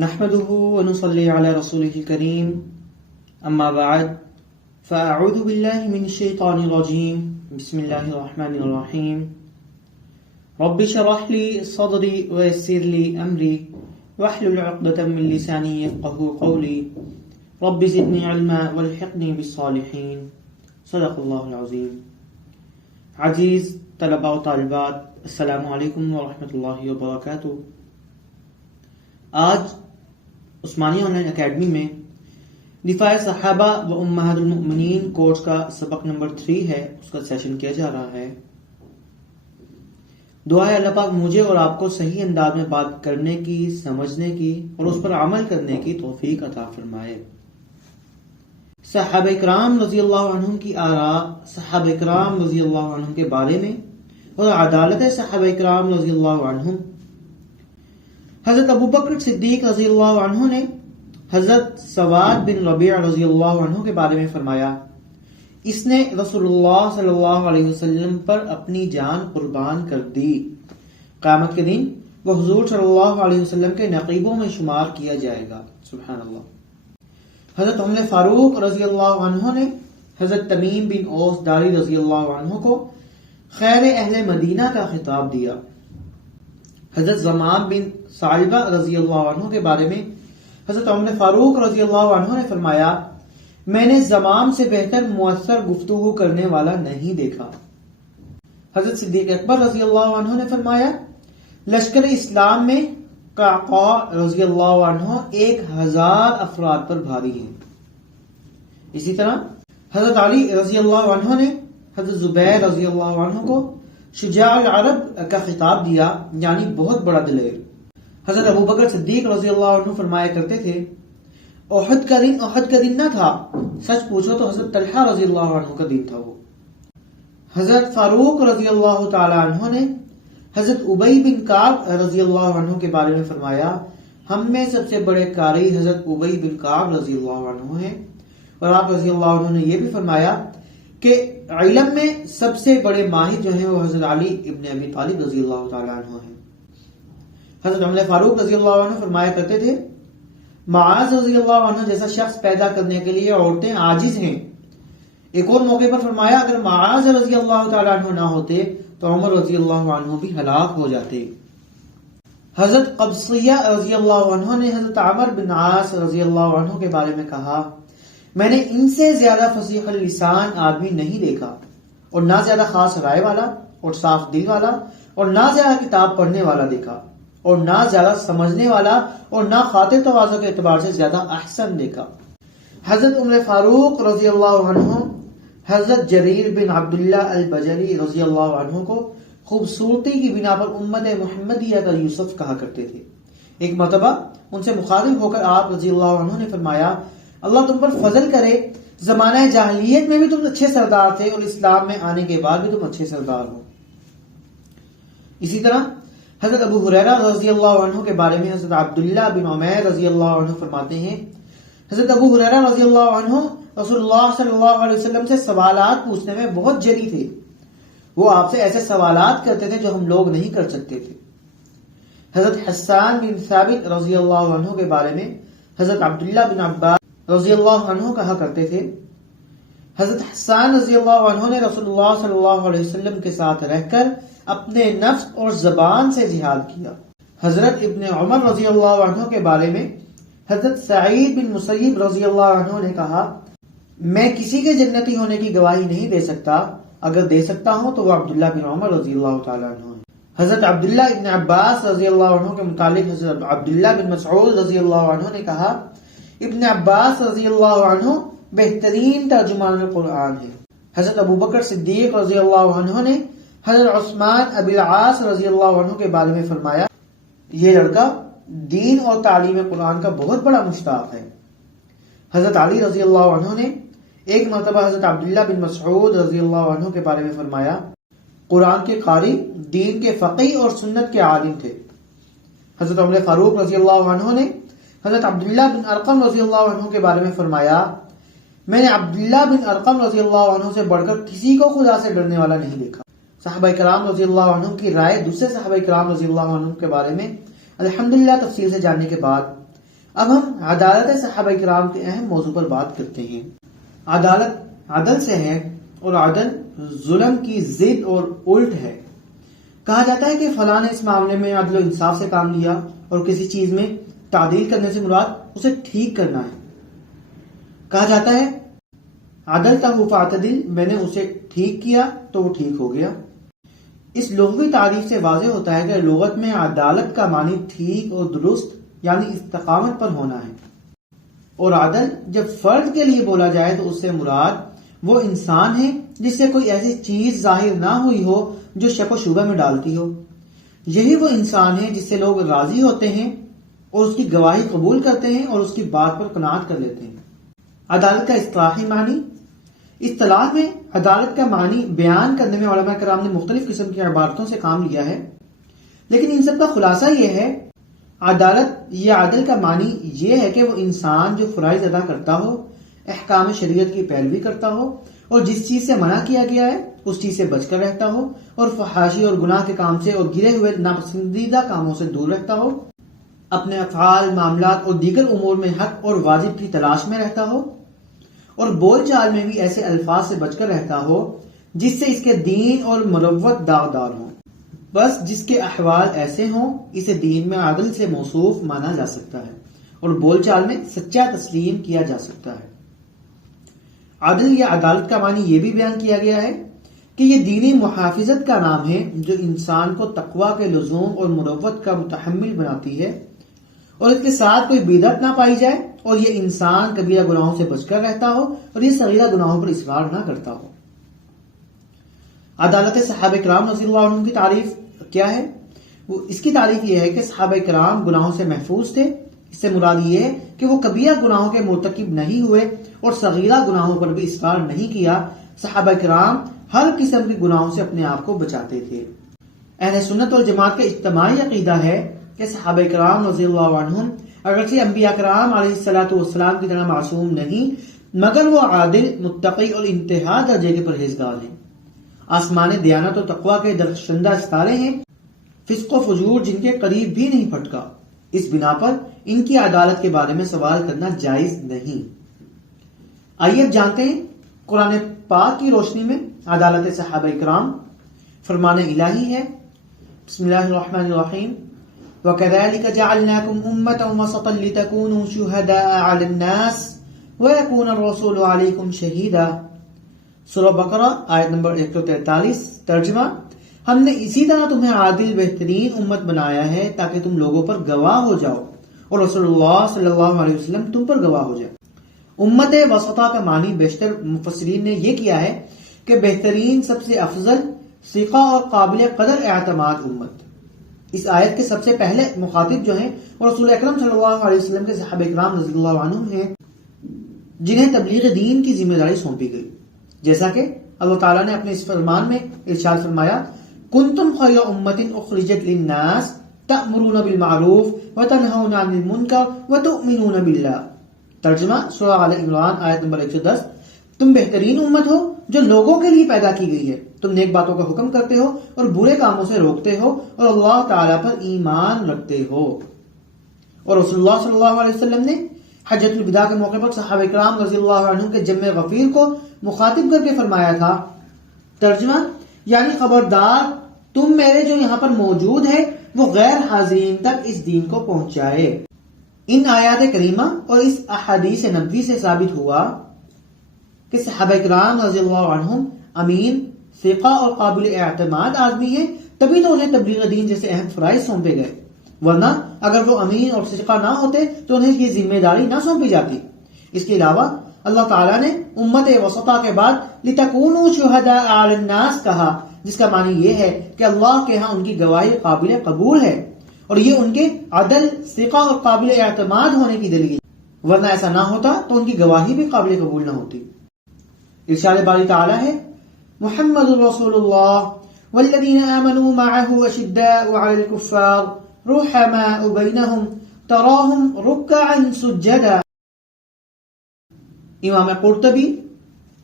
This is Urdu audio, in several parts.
نحمده ونصلي على رسوله الكريم اما بعد فاعوذ بالله من الشيطان الرجيم بسم الله الرحمن الرحيم رب اشرح لي صدري ويسر لي امري واحلل عقدة من لساني يفقهوا قولي رب زدني علما والحقني بالصالحين صدق الله العظيم. عزیز طلباء و طالبات، السلام علیکم ورحمۃ اللہ وبرکاتہ. آج عثمانی آن لائن اکیڈمی میں دفاع صحابہ و امہات المؤمنین کورس کا سبق نمبر 3 ہے، اس کا سیشن کیا جا رہا ہے. دعا ہے اللہ پاک مجھے اور آپ کو صحیح انداز میں بات کرنے کی، سمجھنے کی اور اس پر عمل کرنے کی توفیق عطا فرمائے. صحابہ کرام رضی اللہ عنہم کی آراء، صحابہ کرام رضی اللہ عنہم کے بارے میں اور عدالت صحابہ کرام رضی اللہ عنہم. حضرت ابو بکر صدیق رضی اللہ عنہ نے حضرت سواد بن ربیع رضی اللہ عنہ کے بارے میں فرمایا، اس نے رسول اللہ صلی اللہ علیہ وسلم پر اپنی جان قربان کر دی. قیامت کے دن وہ حضور صلی اللہ علیہ وسلم کے نقیبوں میں شمار کیا جائے گا. سبحان اللہ. حضرت عمر فاروق رضی اللہ عنہ نے حضرت تمیم بن اوس داری رضی اللہ عنہ کو خیر اہل مدینہ کا خطاب دیا. حضرت زمام بن ثعلبہ رضی اللہ عنہ کے بارے میں حضرت عمر فاروق رضی اللہ عنہ نے فرمایا، میں نے زمام سے بہتر مؤثر گفتگو کرنے والا نہیں دیکھا. حضرت صدیق اکبر رضی اللہ عنہ نے فرمایا، لشکر اسلام میں قعقاع رضی اللہ عنہ 1000 افراد پر بھاری ہیں. اسی طرح حضرت علی رضی اللہ عنہ نے حضرت زبیر رضی اللہ عنہ کو شجاع العرب کا خطاب دیا، یعنی بہت بڑا دلیر. حضرت ابو بکر صدیق رضی اللہ عنہ فرمایا کرتے تھے، احد کا دن نہ تھا، سچ پوچھو تو حضرت طلحہ رضی اللہ عنہ کا دن تھا وہ. حضرت فاروق رضی اللہ تعالی عنہ نے حضرت ابی بن کعب رضی اللہ عنہ کے بارے میں فرمایا، ہم میں سب سے بڑے قاری حضرت ابی بن کعب رضی اللہ عنہ ہیں. اور آپ رضی اللہ عنہ نے یہ بھی فرمایا کہ علم میں سب سے بڑے ماہر جو ہیں وہ حضرت علی ابن ابی طالب رضی اللہ تعالی عنہ ہیں. حضرت عمر فاروق رضی اللہ عنہ فرمایا کرتے تھے، معاذ رضی اللہ عنہ جیسا شخص پیدا کرنے کے لیے عورتیں عاجز ہیں. ایک اور موقع پر فرمایا، اگر معاذ رضی اللہ تعالی عنہ نہ ہوتے تو عمر رضی اللہ عنہ بھی ہلاک ہو جاتے. حضرت قبصیہ رضی اللہ عنہ نے حضرت عمر بن عاص رضی اللہ عنہ کے بارے میں کہا، میں نے ان سے زیادہ فصیح اللسان آدمی نہیں دیکھا، اور نہ زیادہ خاص رائے والا اور صاف دل والا، اور نہ زیادہ کتاب پڑھنے والا دیکھا، اور نہ زیادہ سمجھنے والا، اور نہ خاطر تواضع کے اعتبار سے زیادہ احسن دیکھا. حضرت عمر فاروق رضی اللہ عنہ حضرت جریر بن عبداللہ البجلی رضی اللہ عنہ کو خوبصورتی کی بنا پر امت محمدیہ کا یوسف کہا کرتے تھے. ایک مرتبہ ان سے مخاطب ہو کر آپ رضی اللہ عنہ نے فرمایا، اللہ تم پر فضل کرے، زمانہ جاہلیت میں بھی تم اچھے سردار تھے اور اسلام میں آنے کے بعد بھی تم اچھے سردار ہو. اسی طرح حضرت ابو ہریرہ رضی اللہ عنہ کے بارے میں حضرت عبداللہ بن عمیر رضی اللہ عنہ فرماتے ہیں، حضرت ابو ہریرہ رضی اللہ عنہ رسول اللہ صلی اللہ علیہ وسلم سے سوالات پوچھنے میں بہت جری تھے. وہ آپ سے ایسے سوالات کرتے تھے جو ہم لوگ نہیں کر سکتے تھے. حضرت حسان بن ثابت رضی اللہ عنہ کے بارے میں حضرت عبداللہ بن عباس رضی اللہ عنہ کہا کرتے تھے، حضرت حسان رضی اللہ عنہ نے رسول اللہ صلی اللہ علیہ وسلم کے ساتھ رہ کر اپنے نفس اور زبان سے جہاد کیا. حضرت ابن عمر رضی اللہ عنہ کے بارے میں حضرت سعید بن مسیب رضی اللہ عنہ نے کہا، میں کسی کے جنتی ہونے کی گواہی نہیں دے سکتا، اگر دے سکتا ہوں تو وہ عبداللہ بن عمر رضی اللہ تعالیٰ عنہ ہے. حضرت عبداللہ ابن عباس رضی اللہ عنہ کے متعلق حضرت عبداللہ بن مسعود رضی اللہ عنہ نے کہا، ابن عباس رضی اللہ عنہ بہترین ترجمان قرآن ہے. حضرت ابو بکر صدیق رضی اللہ عنہ نے حضرت عثمان ابی العاص رضی اللہ عنہ کے بارے میں فرمایا، یہ لڑکا دین اور تعلیم قرآن کا بہت بڑا مشتاق ہے. حضرت علی رضی اللہ عنہ نے ایک مرتبہ حضرت عبداللہ بن مسعود رضی اللہ عنہ کے بارے میں فرمایا، قرآن کے قاری، دین کے فقیہ اور سنت کے عالم تھے. حضرت عمر فاروق رضی اللہ عنہ نے حضرت عبداللہ بن ارقم رضی اللہ عنہ کے بارے میں فرمایا، میں نے عبداللہ بن ارقم رضی اللہ عنہ سے بڑھ کر کسی کو خدا سے ڈرنے والا نہیں دیکھا. صحابہ کرام رضی اللہ عنہ کی رائے دوسرے صحابہ کرام رضی اللہ عنہ کے بارے میں الحمدللہ تفصیل سے جاننے کے بعد اب ہم عدالت صحابہ کرام کے اہم موضوع پر بات کرتے ہیں۔ عدالت عدل سے ہے اور عدل ظلم کی ضد اور الٹ ہے۔ کہا جاتا ہے کہ فلاں نے اس معاملے میں عدل و انصاف سے کام لیا، اور کسی چیز میں تعدیل کرنے سے مراد اسے ٹھیک کرنا ہے۔ کہا جاتا ہے عدلتہ فاعتدل، میں نے اسے ٹھیک کیا تو وہ ٹھیک ہو گیا۔ اس لغوی تعریف سے واضح ہوتا ہے کہ لغت میں عدالت کا معنی ٹھیک اور درست یعنی استقامت پر ہونا ہے، اور عدل جب فرد کے لیے بولا جائے تو اس سے مراد وہ انسان ہے جس سے کوئی ایسی چیز ظاہر نہ ہوئی ہو جو شک و شبہ میں ڈالتی ہو۔ یہی وہ انسان ہے جس سے لوگ راضی ہوتے ہیں اور اس کی گواہی قبول کرتے ہیں اور اس کی بات پر قناعت کر لیتے ہیں۔ عدالت کا اصطلاحی معنی، اصطلاح میں عدالت کا معنی بیان کرنے میں علماء کرام نے مختلف قسم کی عبارتوں سے کام لیا ہے، لیکن ان سب کا خلاصہ یہ ہے عدالت یا عدل کا معنی یہ ہے کہ وہ انسان جو فرائض ادا کرتا ہو، احکام شریعت کی پیروی کرتا ہو، اور جس چیز سے منع کیا گیا ہے اس چیز سے بچ کر رہتا ہو، اور فحاشی اور گناہ کے کام سے اور گرے ہوئے ناپسندیدہ کاموں سے دور رہتا ہو، اپنے افعال، معاملات اور دیگر امور میں حق اور واجب کی تلاش میں رہتا ہو، اور بول چال میں بھی ایسے الفاظ سے بچ کر رہتا ہو جس سے اس کے دین اور مروت داغدار ہوں۔ بس جس کے احوال ایسے ہوں اسے دین میں عدل سے موصوف مانا جا سکتا ہے اور بول چال میں سچا تسلیم کیا جا سکتا ہے۔ عدل یا عدالت کا معنی یہ بھی بیان کیا گیا ہے کہ یہ دینی محافظت کا نام ہے جو انسان کو تقوی کے لزوم اور مروت کا متحمل بناتی ہے، اور اس کے ساتھ کوئی بدعت نہ پائی جائے، اور یہ انسان کبیرہ گناہوں سے بچ کر رہتا ہو اور یہ صغیرہ گناہوں پر اصرار نہ کرتا ہو۔ عدالت صحابہ کرام رضی اللہ عنہم کی تعریف کیا ہے؟ اس کی تعریف یہ ہے کہ صحابہ کرام گناہوں سے محفوظ تھے۔ اس سے مراد یہ ہے کہ وہ کبیرہ گناہوں کے مرتکب نہیں ہوئے اور صغیرہ گناہوں پر بھی اصرار نہیں کیا۔ صحابہ کرام ہر قسم کے گناہوں سے اپنے آپ کو بچاتے تھے۔ اہل سنت والجماعت کا اجتماعی عقیدہ ہے کہ صحابہ کرام رضی اللہ عنہم اگرچہ انبیاء کرام علیہ الصلوۃ والسلام کی طرح معصوم نہیں، مگر وہ عادل، متقی اور انتہا درجے کے پرہیزگار ہیں۔ آسمان دیانت و تقوی کے درخشندہ ستارے ہیں، فسق و فجور جن کے قریب بھی نہیں پھٹکا۔ اس بنا پر ان کی عدالت کے بارے میں سوال کرنا جائز نہیں۔ آئیے اب جانتے ہیں قرآن پاک کی روشنی میں عدالت صحابہ کرام۔ فرمان الہی ہے، بسم اللہ الرحمن الرحیم، وَكَذَلِكَ جَعَلْنَاكُمْ أُمَّةً وَسَطًا لِتَكُونُوا شُهَدَاءَ عَلَى النَّاسِ وَيَكُونَ الرَّسُولُ عَلَيْكُمْ شَهِيدًا۔ سورہ بقرہ آیت نمبر 143۔ ترجمہ، ہم نے اسی طرح تمہیں عادل بہترین امت بنایا ہے تاکہ تم لوگوں پر گواہ ہو جاؤ اور رسول اللہ صلی اللہ علیہ وسلم تم پر گواہ ہو جائے۔ امت وسطہ کا معنی بیشتر مفسرین نے یہ کیا ہے کہ بہترین، سب سے افضل، ثقہ اور قابل قدر اعتماد امت۔ اس آیت کے سب سے پہلے مخاطب جو ہیں وہ رسول اکرم صلی اللہ علیہ وسلم کے صحابہ کرام رضی اللہ عنہم ہیں، جنہیں تبلیغ دین کی ذمہ داری سونپی گئی، جیسا کہ اللہ تعالیٰ نے اپنے اس فرمان میں ارشاد فرمایا، کنتم خیر امت اخرجت للناس تأمرون بالمعروف وتنہون عن المنکر وتؤمنون باللہ۔ ترجمہ، سورہ آل عمران آیت نمبر 110۔ تم بہترین امت ہو جو لوگوں کے لیے پیدا کی گئی ہے، تم نیک باتوں کا حکم کرتے ہو اور برے کاموں سے روکتے ہو اور اللہ تعالیٰ پر ایمان رکھتے ہو۔ اور رسول اللہ صلی اللہ علیہ وسلم نے حجۃ الوداع کے موقع پر صحابہ کرام رضی اللہ عنہم کے جمع غفیر کو مخاطب کر کے فرمایا تھا، ترجمہ یعنی خبردار، تم میرے جو یہاں پر موجود ہے وہ غیر حاضرین تک اس دین کو پہنچائے۔ ان آیات کریمہ اور اس احادیث نبوی سے ثابت ہوا کہ صحابہ کرام رضی اللہ عنہم امین، ثقہ اور قابل اعتماد آدمی ہیں، تبھی تو انہیں تبلیغ دین جیسے اہم فرائض سونپے گئے، ورنہ اگر وہ امین اور ثقہ نہ ہوتے تو انہیں یہ ذمہ داری نہ سونپی جاتی۔ اس کے علاوہ اللہ تعالیٰ نے امت وسطیٰ کے بعد لِتَكُونُوا شُهَدَاءَ عَلَى النَّاسِ کہا، جس کا معنی یہ ہے کہ اللہ کے ہاں ان کی گواہی قابل قبول ہے، اور یہ ان کے عدل، ثقہ اور قابل اعتماد ہونے کی دلیل، ورنہ ایسا نہ ہوتا تو ان کی گواہی بھی قابل قبول نہ ہوتی۔ ارشاد باری تعالیٰ ہے، محمد رسول اللہ والذین آمنوا معه اشداء علی الکفار رحماء بینہم تراہم رکعا سجدا۔ امام قرطبی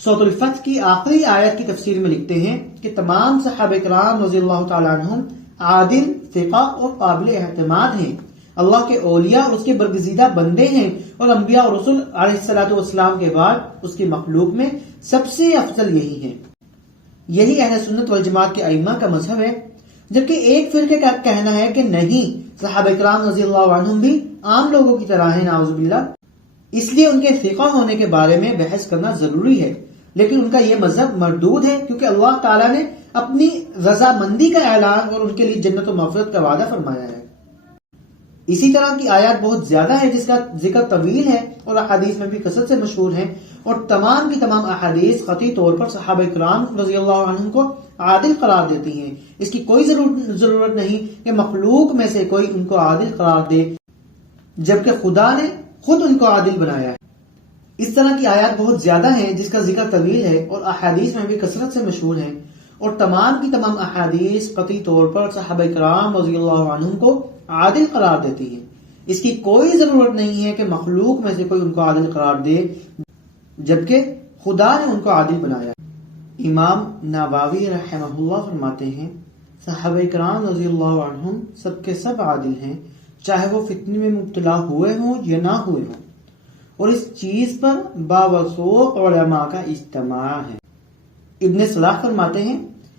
سورۃ الفتح کی آخری آیت کی تفسیر میں لکھتے ہیں کہ تمام صحابہ کرام رضی اللہ تعالیٰ عنہم عادل، ثقہ اور قابل اعتماد ہیں۔ اللہ کے اولیاء اور اس کے برگزیدہ بندے ہیں، اور انبیاء اور رسول علیہ الصلوۃ والسلام کے بعد اس کی مخلوق میں سب سے افضل یہی ہیں۔ یہی اہل سنت والجماعت کے ائمہ کا مذہب ہے، جبکہ ایک فرقے کا کہنا ہے کہ نہیں، صحابہ کرام رضی اللہ عنہم بھی عام لوگوں کی طرح ہیں، نعوذ باللہ، اس لیے ان کے ثقہ ہونے کے بارے میں بحث کرنا ضروری ہے۔ لیکن ان کا یہ مذہب مردود ہے، کیونکہ اللہ تعالیٰ نے اپنی رضامندی کا اعلان اور ان کے لیے جنت و مغفرت کا وعدہ فرمایا ہے۔ اسی طرح کی آیات بہت زیادہ ہے جس کا ذکر طویل ہے اور احادیث میں بھی کثرت سے مشہور ہیں، اور تمام کی تمام احادیث قطعی طور پر صحابہ کرام رضی اللہ عنہم کو عادل قرار دیتی ہیں۔ اس کی کوئی ضرورت نہیں کہ مخلوق میں سے کوئی ان کو عادل قرار دے، جبکہ خدا نے خود ان کو عادل بنایا ہے۔ اس طرح کی آیات بہت زیادہ ہیں جس کا ذکر طویل ہے اور احادیث میں بھی کثرت سے مشہور ہیں، اور تمام کی تمام احادیث قطعی طور پر صحابہ کرام رضی اللہ عنہم کو عادل قرار دیتی ہیں۔ اس کی کوئی ضرورت نہیں ہے کہ مخلوق میں سے کوئی ان کو عادل قرار دے، جبکہ خدا نے ان کو عادل بنایا۔ امام نووی رحمہ اللہ فرماتے ہیں، صحابہ کرام رضی اللہ عنہم سب کے سب عادل ہیں، چاہے وہ فتنے میں مبتلا ہوئے ہوں یا نہ ہوئے ہوں، اور اس چیز پر باوثوق علماء کا اجتماع ہے۔ ابن صلاح فرماتے ہیں،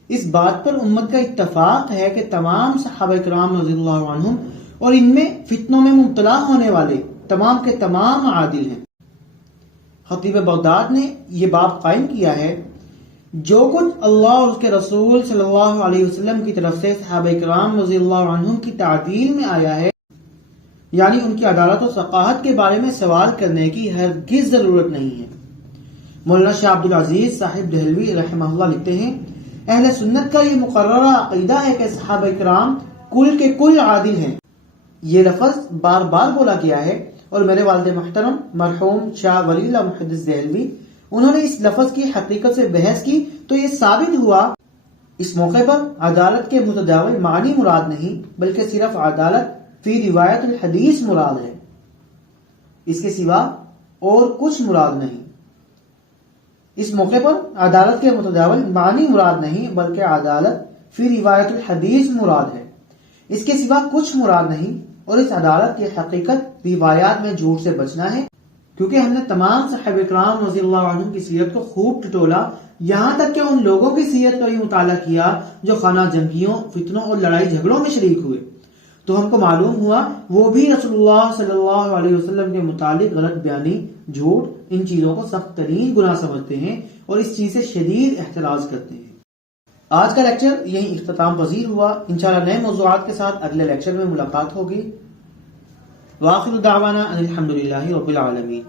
اس بات پر امت کا اتفاق ہے کہ تمام صحابہ کرام رضی اللہ عنہم اور ان میں فتنوں میں مبتلا ہونے والے تمام کے تمام عادل ہیں۔ خطیب بغداد نے یہ باب قائم کیا ہے، جو کچھ اللہ اور اس کے رسول صلی اللہ علیہ وسلم کی طرف سے صحابہ کرام رضی اللہ عنہم کی تعدیل میں آیا ہے، یعنی ان کی عدالت و ثقاہت کے بارے میں سوال کرنے کی ہرگز ضرورت نہیں ہے۔ مولانا شاہ عبد العزیز صاحب دہلوی رحمہ اللہ لکھتے ہیں، اہل سنت کا یہ مقررہ عقیدہ ہے کہ صحابہ کرام کل کے کل عادل ہیں۔ یہ لفظ بار بار بولا گیا ہے، اور میرے والد محترم مرحوم شاہ ولی اللہ محدث دہلوی انہوں نے اس لفظ کی حقیقت سے بحث کی تو یہ ثابت ہوا اس موقع پر عدالت کے متداول معنی مراد نہیں، بلکہ صرف عدالت فی روایت الحدیث مراد ہے، اس کے سوا اور کچھ مراد نہیں۔ اس موقع پر عدالت کے متداول معنی مراد نہیں بلکہ عدالت فی روایت الحدیث مراد ہے، اس کے سوا کچھ مراد نہیں، اور اس عدالت کی حقیقت روایات میں جھوٹ سے بچنا ہے، کیونکہ ہم نے تمام صحابہ کرام رضی اللہ عنہم کی سیرت کو خوب ٹٹولا، یہاں تک کہ ان لوگوں کی سیرت کا بھی مطالعہ کیا جو خانہ جنگیوں، فتنوں اور لڑائی جھگڑوں میں شریک ہوئے، تو ہم کو معلوم ہوا وہ بھی رسول اللہ صلی اللہ علیہ وسلم کے متعلق غلط بیانی، جھوٹ، ان چیزوں کو سخت ترین گناہ سمجھتے ہیں اور اس چیز سے شدید احتراز کرتے ہیں۔ آج کا لیکچر یہیں اختتام پذیر ہوا، انشاءاللہ نئے موضوعات کے ساتھ اگلے لیکچر میں ملاقات ہوگی۔ وآخر دعوانا ان الحمدللہ رب العالمین۔